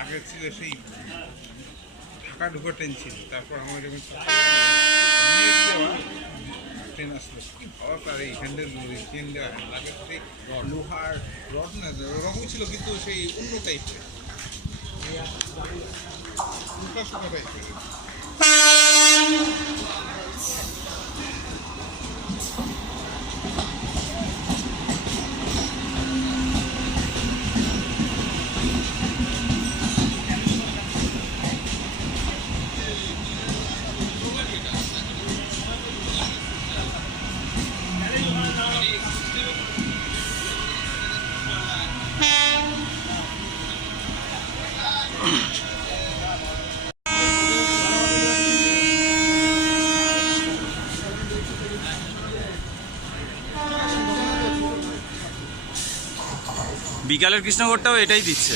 আগে ছিল সেই ঢাকা ঢুকো ট্রেন ছিল, তারপর আমার ট্রেন আসলো কি ভাবা তার এইখানটার ট্রেন লাগে সেই লোহার রড না ওরকমই ছিল, কিন্তু সেই অন্য টাইপের উল্টা সুতা টাইপের। বিকালের কৃষ্ণনগরটাও এটাই দিচ্ছে।